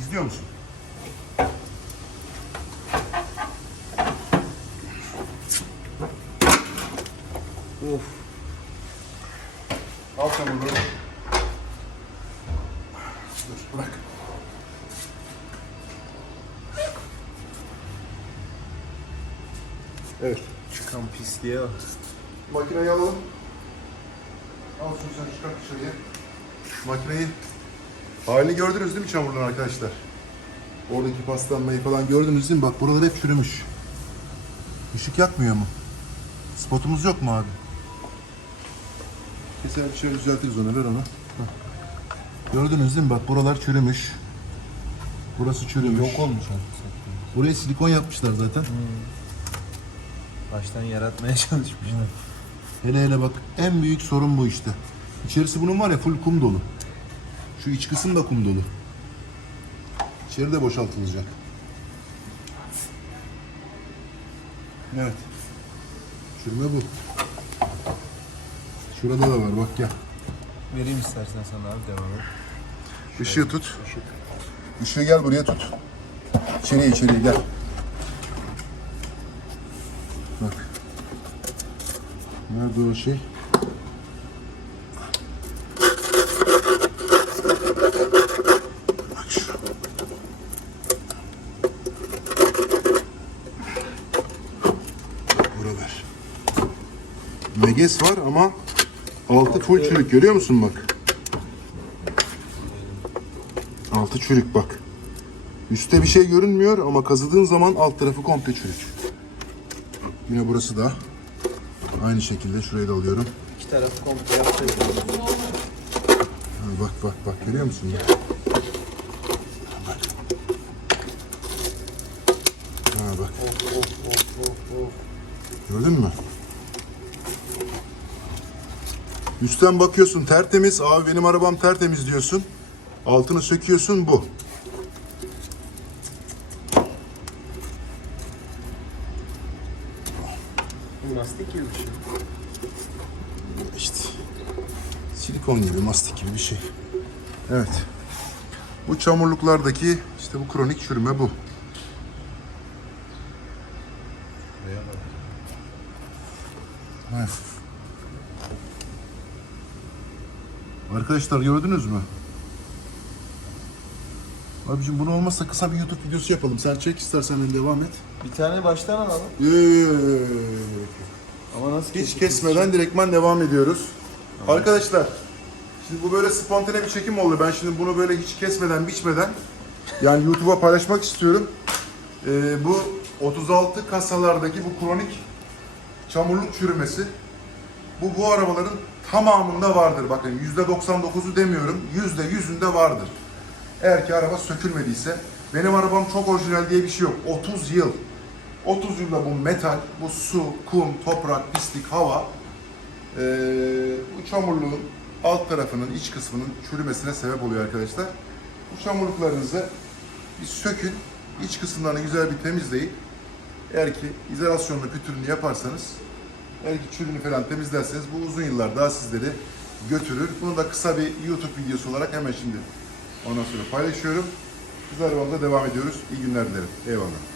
İzliyor musun? Of. Al sen bunu. Dur bırak. Evet. Çıkan pisliğe bak. Makineyi alalım. Al şunu sen çıkart dışarıya. Makineyi. Halini gördünüz değil mi çamurdan arkadaşlar? Oradaki paslanmayı falan gördünüz değil mi? Bak buralar hep çürümüş. Işık yakmıyor mu? Spotumuz yok mu abi? Keser bir şey düzeltiriz onu ver. Hah. Gördünüz değil mi? Bak buralar çürümüş. Burası çürümüş. Yok olmuş artık. Buraya silikon yapmışlar zaten. Baştan yaratmaya çalışmışlar. Hele hele bak en büyük sorun bu işte. İçerisi bunun var ya full kum dolu. Şu iç kısım da kum dolu. İçeri de boşaltılacak. Evet. Çürüme bu. Şurada da var bak gel. Vereyim istersen sana abi devam et. Işığı tut. Işığı gel buraya tut. İçeriye içeriye gel. Bak. Nerede o şey? Buralar. Meges var ama altı full çürük görüyor musun bak. Altı çürük bak. Üste bir şey görünmüyor ama kazıdığın zaman alt tarafı komple çürük. Yine burası da aynı şekilde şurayı da alıyorum. İki tarafı komple yaptırdım. Ha, bak bak bak görüyor musun? Bak. Bak. Ha bak. Of of of of of. Gördün mü? Üstten bakıyorsun tertemiz. Abi benim arabam tertemiz diyorsun. Altını söküyorsun bu. Mastik gibi bir şey. İşte silikon gibi, mastik gibi bir şey. Evet. Bu çamurluklardaki işte bu kronik çürüme bu. Evet. Arkadaşlar gördünüz mü? Abicim bunu olmazsa kısa bir YouTube videosu yapalım. Sen çek istersen ben devam et. Bir tane baştan alalım. Ee, Ama nasıl Hiç kesmeden direktmen devam ediyoruz. Arkadaşlar, şimdi bu böyle spontane bir çekim oldu. Ben şimdi bunu böyle hiç kesmeden, biçmeden yani YouTube'a paylaşmak istiyorum. Ee, bu 36 kasalardaki bu kronik çamurluk çürümesi bu bu arabaların tamamında vardır. Bakın %99'u demiyorum, %100'ünde vardır. Eğer ki araba sökülmediyse, benim arabam çok orijinal diye bir şey yok. 30 yıl 30 yılda bu metal, bu su, kum, toprak, pislik, hava eee, bu çamurluğun alt tarafının, iç kısmının çürümesine sebep oluyor arkadaşlar. Bu çamurluklarınızı bir sökün, iç kısımlarını güzel bir temizleyin. Eğer ki izolasyonlu pütürünü yaparsanız, eğer ki çürünü falan temizlerseniz bu uzun yıllar daha sizleri götürür. Bunu da kısa bir YouTube videosu olarak hemen şimdi ondan sonra paylaşıyorum. Arabamda devam ediyoruz. İyi günler dilerim. Eyvallah.